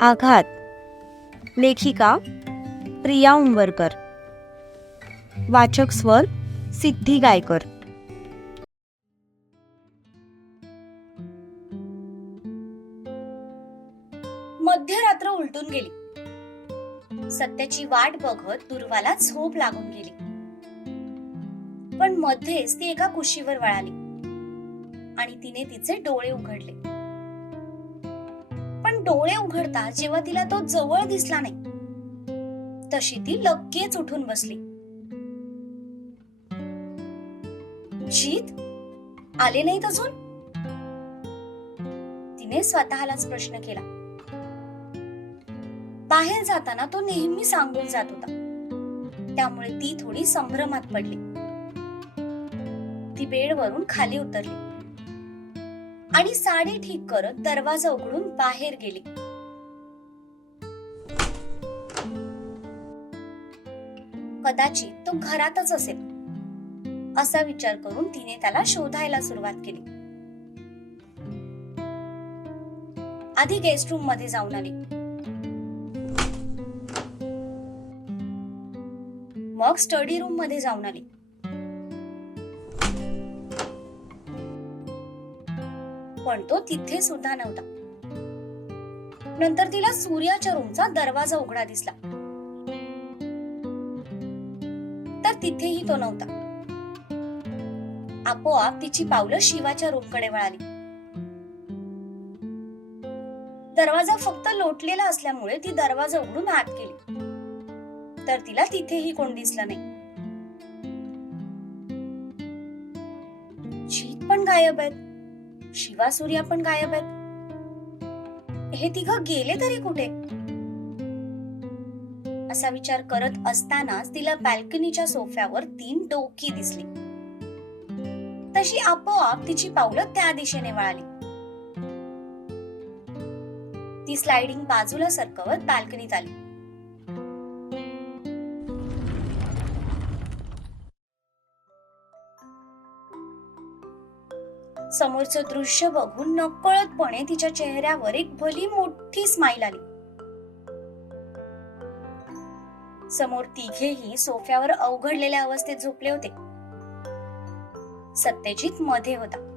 आघात. लेखिका प्रिया उंबरकर. वाचक स्वर सिद्धी गायकर. मध्यरात्र उलटून गेली. सत्याची वाट बघत दुर्वाला झोप लागून गेली. पण मध्येच ती एका कुशीवर वळाली. आणि तिने तिचे डोळे उघडले. डोळे उघडता जेव्हा तिला तो जवळ दिसला नाही तशी ती लगेच उठून बसली. जीत आले नाहीत अजून? तिने स्वतःलाच प्रश्न केला. बाहेर जाताना तो नेहमी सांगून जात होता. त्यामुळे ती थोडी संभ्रमात पडली. ती बेडवरून खाली उतरली. आणि साडी ठीक करत दरवाजा उघडून बाहेर गेली. कदाचित तो घरातच असेल असा विचार करून तिने त्याला शोधायला सुरुवात केली. आधी गेस्ट रूममध्ये जाऊन आली. मग स्टडी रूममध्ये जाऊन आली. पण तो तिथे सुद्धा नव्हता. नंतर तिला सूर्याच्या रूमचा दरवाजा उघडा दिसला. तर तिथेही तो नव्हता. आपोआप तिची पावलं शिवाच्या रूमकडे वळाली. दरवाजा फक्त लोटलेला असल्यामुळे ती दरवाजा उघडून आत गेली. तर तिला तिथेही कोण दिसलं नाही. शीत पण गायब आहेत. शिवा सूर्या पण गायब आहेत. हे तिघ गेले तरी कुठे? असा विचार करत असतानाच तिला बॅल्कनीच्या सोफ्यावर तीन डोकी दिसली. तशी आपोआप तिची पावलं त्या दिशेने वळाली. ती स्लायडिंग बाजूला सरकवत बाल्कनीत आली. समोरचं दृश्य बघून नकळतपणे तिच्या चेहऱ्यावर एक भली मोठी स्माईल आली. समोर तिघेही सोफ्यावर अवघडलेल्या अवस्थेत झोपले होते. सत्यजित मध्ये होता.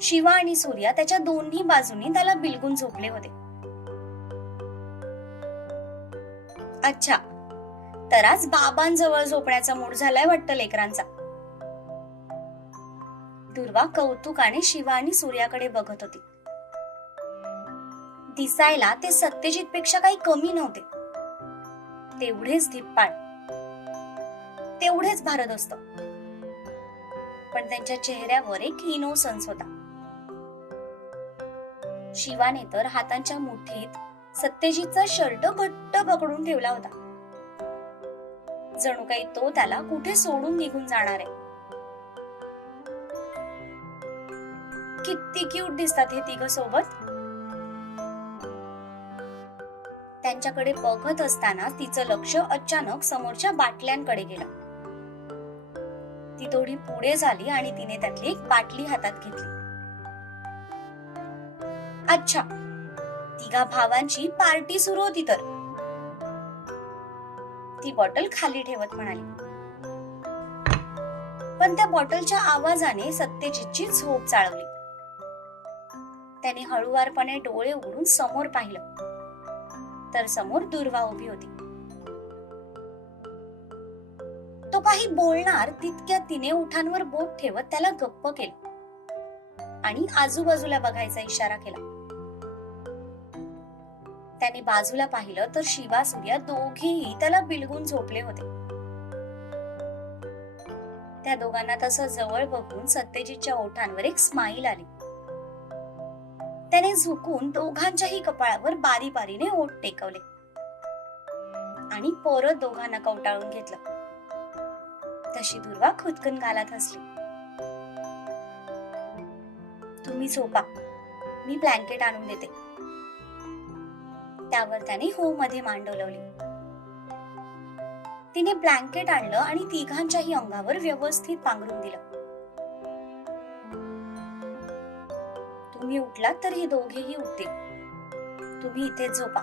शिवा आणि सूर्या त्याच्या दोन्ही बाजूनी त्याला बिलगून झोपले होते. अच्छा तर आज बाबांजवळ झोपण्याचा मूड झालाय वाटतं लेकरांचा. दुर्वा कौतुकाने शिवानी सूर्याकडे बघत होती. दिसायला ते सत्यजित पेक्षा काही कमी नव्हते. तेवढेच धिप्पाड तेवढेच भारत असत पण त्यांच्या चेहऱ्यावर एक इनोसन्स होता. शिवाने तर हातांच्या मुठीत सत्यजितचा शर्ट घट्ट पकडून ठेवला होता. जणू काही तो त्याला कुठे सोडून निघून जाणार आहे? किती क्यूट दिसतात हे तिघ सोबत. त्यांच्याकडे बघत असताना तिचं लक्ष अचानक समोरच्या बाटल्यांकडे गेलं. ती थोडी पुढे झाली आणि तिने त्यातली एक बाटली हातात घेतली. अच्छा तिघा भावांची पार्टी सुरू होती तर. ती बॉटल खाली ठेवत म्हणाली. पण त्या बॉटलच्या आवाजाने सत्यजितची झोप चाळवली. त्याने हळुवारपणे डोळे उघडून समोर पाहिलं. तर समोर दुर्वा उभी होती. तो काही बोलणार तितक्या तिने उठांवर बोट ठेवत त्याला गप्प केलं. आणि आजूबाजूला बघायचा इशारा केला. त्याने बाजूला पाहिलं तर शिवा सूर्या दोघेही त्याला बिलगून झोपले होते. त्या दोघांना तसं जवळ बघून सत्यजितच्या ओठांवर एक स्माईल आली. त्याने झुकून दोघांच्याही कपाळावर बारी बारीने ओठ टेकवले. आणि परत दोघांना कवटाळून घेतलं. तशी दुर्वा खुदकन गालात हसली. तुम्ही झोपा मी ब्लँकेट आणून देते. त्यावर त्याने हो मध्ये मान डोलवली. तिने ब्लँकेट आणलं आणि तिघांच्याही अंगावर व्यवस्थित पांघरून दिलं. तुम्ही उठलात तर हे दोघेही उठतील. तुम्ही इथे झोपा.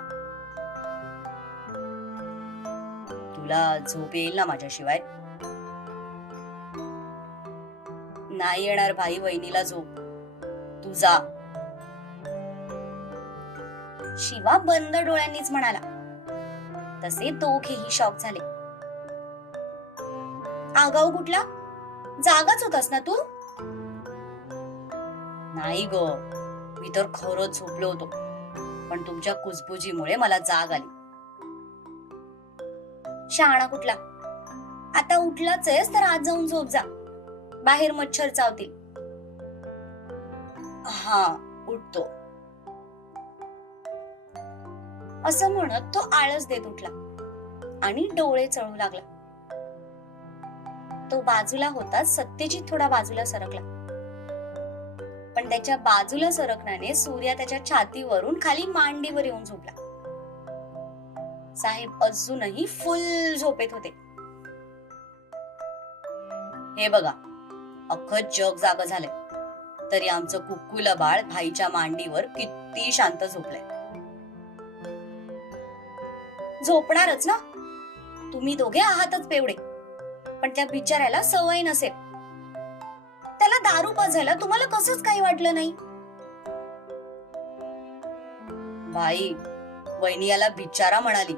तुला झोप येईल ना माझ्याशिवाय? नाही येणार भाई वहिनीला झोप. तू जा. शिवा बंद डोळ्यांनीच म्हणाला. तसे दोघेही शॉक झाले. आगाऊ कुठला? जागाच होतास ना तू? नाही ग. मी तर खरंच झोपलो होतो. पण तुमच्या कुजबुजीमुळे मला जाग आली. शहाणा कुठला? आता उठलाच आहेस तर आज जाऊन झोप जा. बाहेर मच्छर चावतील. हा उठतो. असं म्हणत तो आळस देत उठला आणि डोळे चळू लागला. तो बाजूला होता सत्यजित थोडा बाजूला सरकला. पण त्याच्या बाजूला सरकण्याने सूर्या त्याच्या छातीवरून खाली मांडीवर येऊन झोपला. साहेब अजूनही फुल झोपेत होते. हे बघा अख्खं जग जाग झालंय. तरी आमचं कुक्कुल बाळ भाईच्या मांडीवर किती शांत झोपलंय. झोपणारच ना? तुम्ही दोघे आहातच पेवडे पण त्या बिचाऱ्याला सवय नसेल. त्याला दारू पाजायला तुम्हाला कसंच काही वाटलं नाही? भाई वहिनी याला बिचारा म्हणाली.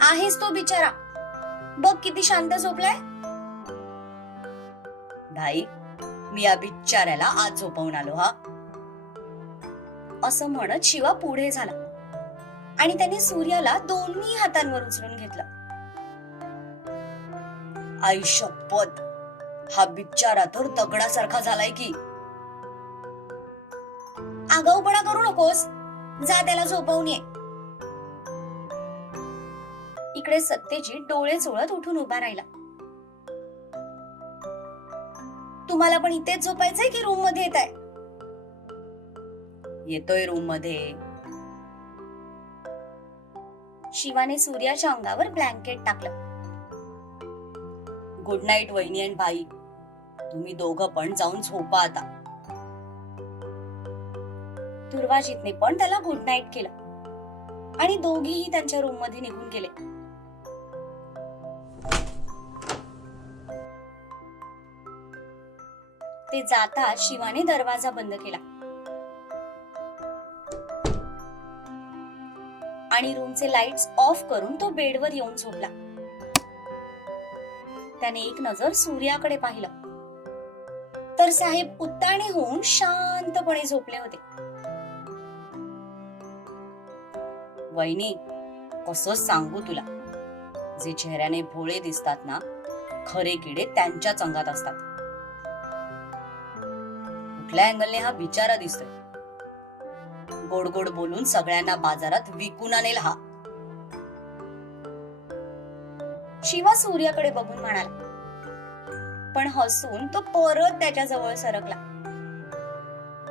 आहेस तो बिचारा. बघ किती शांत झोपलाय. भाई मी या बिचाऱ्याला आज झोपवून आलो हा. असं म्हणत शिवा पुढे झाला. आणि त्याने सूर्याला दोन्ही हातांवर उचलून घेतलं. शपथ हा बिचारा तर दगडासारखा झालाय की. आगाऊपणा करू नकोस. जा त्याला झोपवून ये. इकडे सत्तेजी डोळे चोळत उठून उभा राहिला. तुम्हाला पण इथेच झोपायचंय की रूममध्ये येत आहे येतोय रूममध्ये. शिवाने सूर्याच्या अंगावर ब्लँकेट टाकलं. गुड नाईट वहिनी आणि भाई तुम्ही दोघं पण जाऊन झोपा आता. दुर्वाजितने पण त्याला गुड नाईट केलं. आणि दोघीही त्यांच्या रूममध्ये निघून गेले. ते जाताच शिवाने दरवाजा बंद केला. आणि रूमचे लाईट्स ऑफ करून तो बेडवर येऊन झोपला. त्याने एक नजर सूर्याकडे पाहिलं. तर साहेब उत्ताणे होऊन शांतपणे झोपले होते. वहिनी कस सांगू तुला? जे चेहऱ्याने भोळे दिसतात ना खरे किडे त्यांच्याच अंगात असतात. कुठल्या अँगलने हा बिचारा दिसतोय? गोड गोड बोलून सगळ्यांना बाजारात विकून आणेल हा. शिवा सूर्याकडे बघून म्हणाला पण हसून तो परत त्याच्याजवळ सरकला.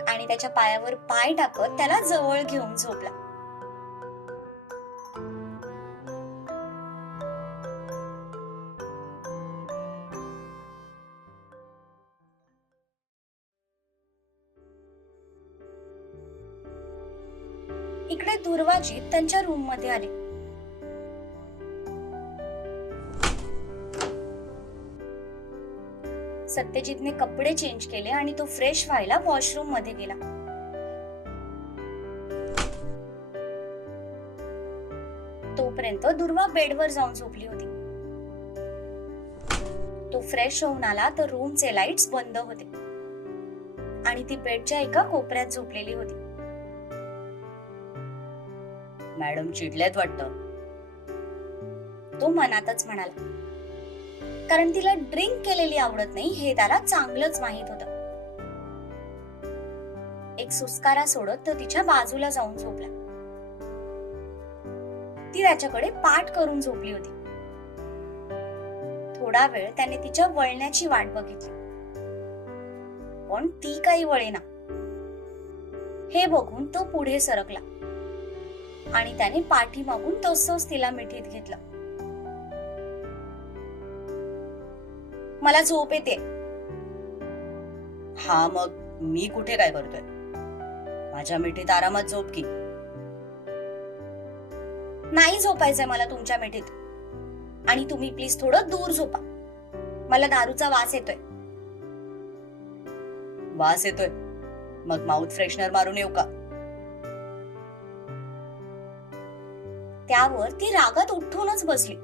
आणि त्याच्या पायावर पाय टाकत त्याला जवळ घेऊन झोपला. इकडे दुर्वाजीत त्यांच्या रूममध्ये आले. सत्यजितने कपडे चेंज केले आणि तो फ्रेश व्हायला वॉशरूममध्ये गेला. तोपर्यंत दुर्वा बेडवर जाऊन झोपली होती. तो फ्रेश होऊन आला तर रूमचे लाईट्स बंद होते. आणि ती बेडच्या एका कोपऱ्यात झोपलेली होती. मॅडम चिडल्यात वाटतं. तो मनातच म्हणाला कारण तिला ड्रिंक केलेली आवडत नाही हे त्याला चांगलंच माहीत होत. एक सुस्कारा सोडत तो तिच्या बाजूला जाऊन झोपला. ती त्याच्याकडे पाठ करून झोपली होती. थोडा वेळ त्याने तिच्या वळण्याची वाट बघितली. पण ती काही वळेना. हे बघून तो पुढे सरकला. आणि त्याने पाठीमागून तसंच तिला मिठीत घेतलं. मला झोप येते. हा मग मी कुठे काय करतोय? माझ्या मिठीत आरामात झोप की. नाही झोपायचंय मला तुमच्या मिठीत. आणि तुम्ही प्लीज थोडं दूर झोपा. मला दारूचा वास येतोय. वास येतोय? मग माउथ फ्रेशनर मारून येऊ का? त्यावर ती रागात उठूनच बसली.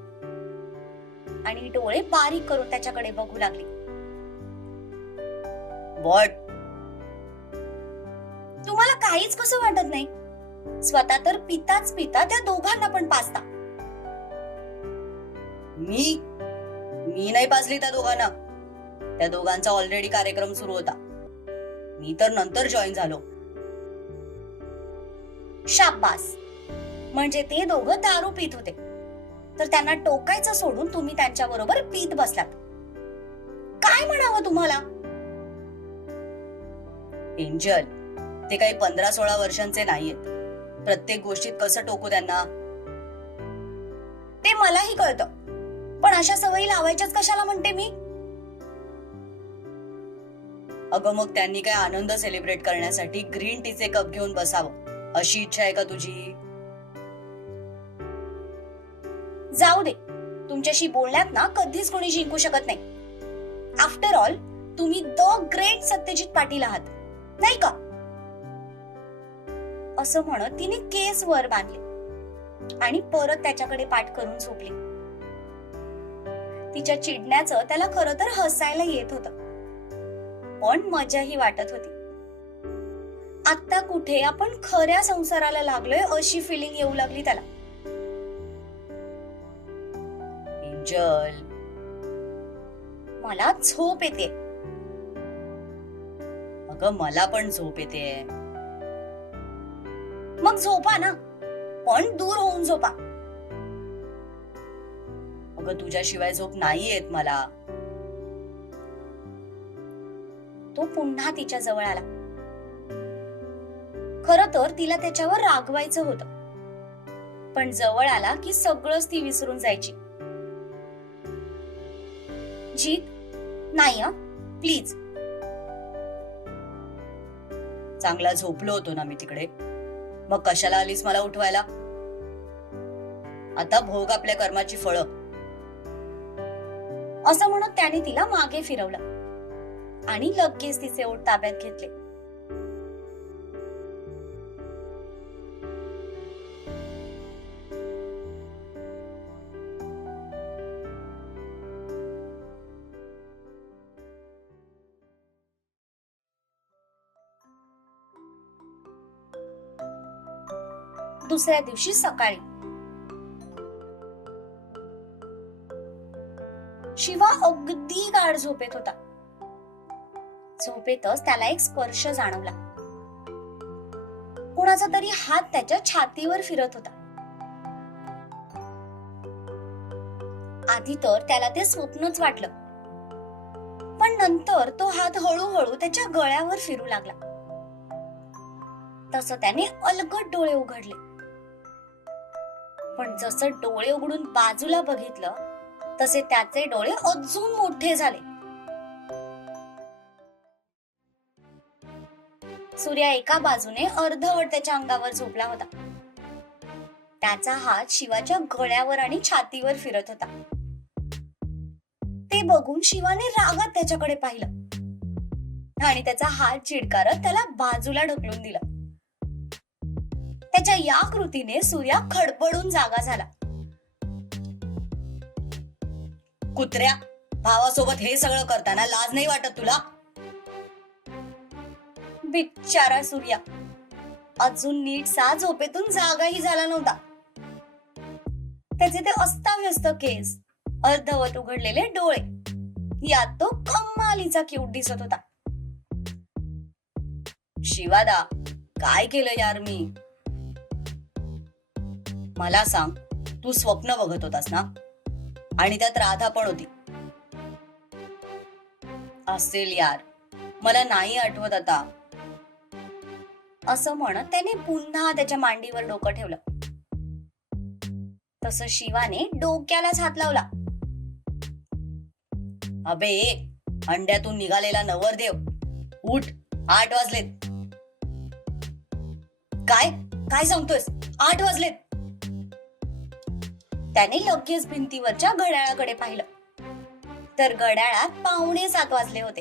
आणि डोळे बारीक करून त्याच्याकडे बघू लागली. वॉट तुम्हाला काहीच कसं वाटत नाही? स्वतः तर पिताच पिता त्या दोघांना पण पाचता. मी? मी नाही पाजली त्या दोघांना. त्या दोघांचा ऑलरेडी कार्यक्रम सुरू होता. मी तर नंतर जॉईन झालो. शाबास. म्हणजे ते दोघं दारू पित होते. तर त्यांना टोकायचं सोडून तुम्ही त्यांच्या बरोबर पीत बसलात. काय म्हणावं तुम्हाला? एंजल ते काही पंधरा सोळा वर्षांचे नाहीयेत. प्रत्येक गोष्टीत कसं टोकू त्यांना? ते मलाही कळतं. पण अशा सवयी लावायच्याच कशाला म्हणते मी? अगं मग त्यांनी काय आनंद सेलिब्रेट करण्यासाठी ग्रीन टीचे कप घेऊन बसावं. अशी इच्छा आहे का तुझी? जाऊ दे. तुमच्याशी बोलण्यात ना कधीच कोणी जिंकू शकत नाही. आफ्टर ऑल तुम्ही द ग्रेट सत्यजित पाटील आहात. नाही का? असं म्हणत तिने केस वर बांधले. आणि परत त्याच्याकडे पाठ करून झोपली. तिच्या चिडण्याचं त्याला खर तर हसायला येत होत. पण मजाही वाटत होती. आता कुठे आपण खऱ्या संसाराला लागलोय अशी फिलिंग येऊ लागली त्याला. जल. मला झोप येते. अगं मला पण झोप येते. मग झोपा ना. पण दूर होऊन झोपा. अगं तुझ्याशिवाय झोप नाही येत मला. तो पुन्हा तिच्या जवळ आला. खर तर तिला त्याच्यावर रागवायचं होतं. पण जवळ आला की सगळंच ती विसरून जायची. जीत नाही प्लीज. चांगला झोपलो होतो ना मी तिकडे. मग कशाला आलीस मला उठवायला? आता भोग आपल्या कर्माची फळं. असं म्हणत त्याने तिला मागे फिरवलं. आणि लगेच तिचे ओठ ताब्यात घेतले. दुसऱ्या दिवशी सकाळी. शिवा अगदी गाढ झोपेत होता. झोपेतच त्याला एक स्पर्श जाणवला. कुणाचा तरी हात त्याच्या छातीवर फिरत होता. आधी तर त्याला ते स्वप्नच वाटलं. पण नंतर तो हात हळूहळू त्याच्या गळ्यावर फिरू लागला. तसं त्याने अलगट डोळे उघडले. पण जसं डोळे उघडून बाजूला बघितलं तसे त्याचे डोळे अजून मोठे झाले. सूर्या एका बाजूने अर्धवट त्याच्या अंगावर झोपला होता. त्याचा हात शिवाच्या गळ्यावर आणि छातीवर फिरत होता. ते बघून शिवाने रागात त्याच्याकडे पाहिलं. आणि त्याचा हात चिडकारत त्याला बाजूला ढकलून दिला. त्याच्या या कृतीने सूर्या खडबडून जागा झाला. कुत्र्या भावासोबत हे सगळं करताना लाज नाही वाटत तुला? बिचारा सूर्या. अजून नीट सा झोपेतून जागाही झाला नव्हता. त्याचे ते अस्ताव्यस्त केस अर्धवत उघडलेले डोळे यात तो कमालीचा क्यूट दिसत होता. शिवादा काय केलं यार मी? मला सांग तू स्वप्न बघत होतास ना? आणि त्यात राधा पण होती. असेल यार मला नाही आठवत आता. असं म्हणत त्याने पुन्हा त्याच्या मांडीवर डोकं ठेवलं. तस शिवाने डोक्यालाच हात लावला. अबे अंड्यातून निघालेला नवरदेव. उठ आठ वाजलेत. काय? काय सांगतोयस? आठ वाजलेत. त्याने लगेच भिंतीवरच्या घड्याळाकडे पाहिलं. तर घड्याळात पावणे सात वाजले होते.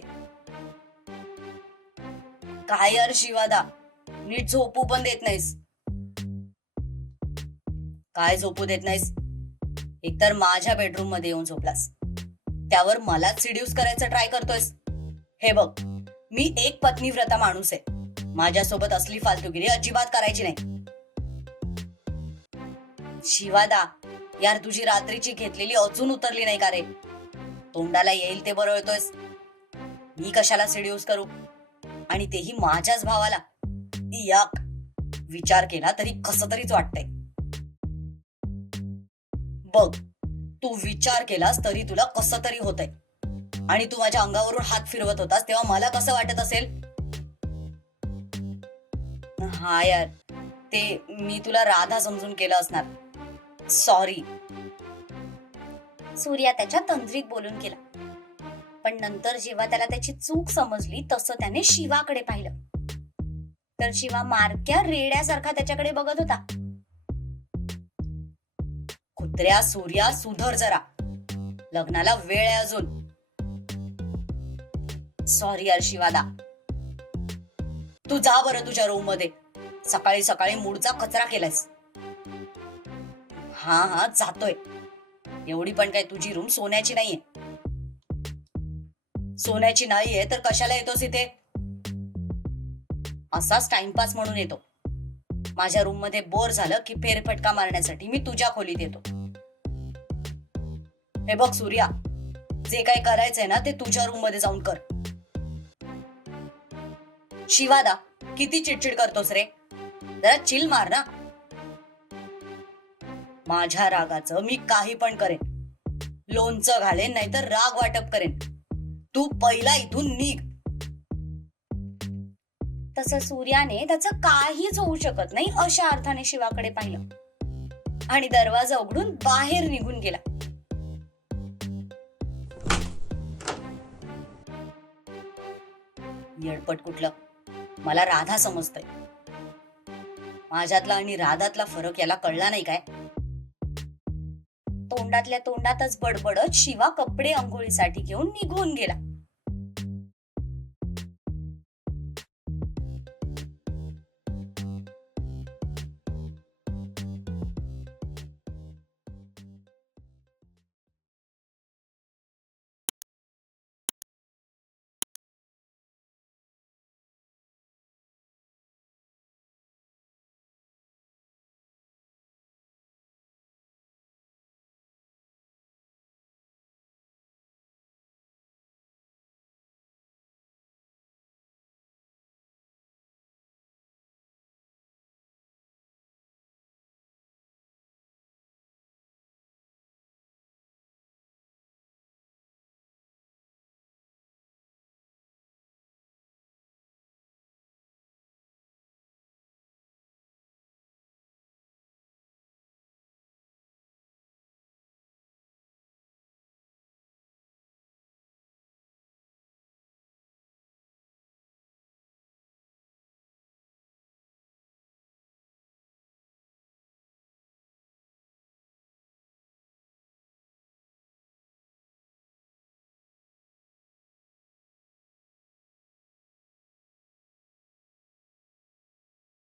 काय यार शिवादा? नीट झोपू पण देत नाहीस. काय झोपू देत नाहीस? एकतर माझ्या बेडरूममध्ये येऊन झोपलास. त्यावर मलाच सिड्यूस करायचं ट्राय करतोयस. हे बघ मी एक पत्नीव्रता माणूस आहे. माझ्यासोबत असली फालतूगिरी अजिबात करायची नाही. शिवादा यार तुझी रात्रीची घेतलेली अजून उतरली नाही का रे? तोंडाला येईल ते बरळतोयस मी कशाला सिड्यूस करू? आणि तेही माझ्याच भावाला. याक. विचार केला तरी कस तरीच वाटतंय. बघ तू विचार केलास तरी तुला कस तरी होतंय. आणि तू माझ्या अंगावरून हात फिरवत होतास तेव्हा मला कसं वाटत असेल? हा यार ते मी तुला राधा समजून केलं असणार. सॉरी सूर्या त्याच्या तंद्रीत बोलून गेला. पण नंतर जेव्हा त्याला त्याची चूक समजली तसं त्याने शिवाकडे पाहिलं. तर शिवा मारक्या रेड्यासारखा त्याच्याकडे बघत होता. कुत्र्या सूर्या सुधर जरा. लग्नाला वेळ आहे अजून. सॉरी यार शिवादा तू जा बरं तुझ्या रूममध्ये. सकाळी सकाळी मूडचा कचरा केलायस. हा हा जातोय. एवढी पण काय तुझी रूम सोन्याची नाहीये. सोन्याची नाहीये तर कशाला येतोस इथे? असाच टाइमपास म्हणून येतो. माझ्या रूममध्ये बोर झालं की फेरफटका मारण्यासाठी मी तुझ्या खोलीत येतो. हे बघ सूर्या जे काही करायचंय ना ते तुझ्या रूममध्ये जाऊन कर. शिवादा किती चिडचिड करतोस रे? जरा चिल मार ना. माझ्या रागाचं मी काही पण करेन. लोणचं घालेन नाहीतर राग वाटप करेन. तू पहिला इथून निघ. तस सूर्याने त्याचं काहीच होऊ शकत नाही अशा अर्थाने शिवाकडे पाहिलं. आणि दरवाजा उघडून बाहेर निघून गेला. येडपट कुठलं? मला राधा समजतय. माझ्यातला आणि राधातला फरक याला कळला नाही काय? तोंडातल्या तोंडातच बडबडत शिवा कपडे अंघोळीसाठी घेऊन निघून गेला.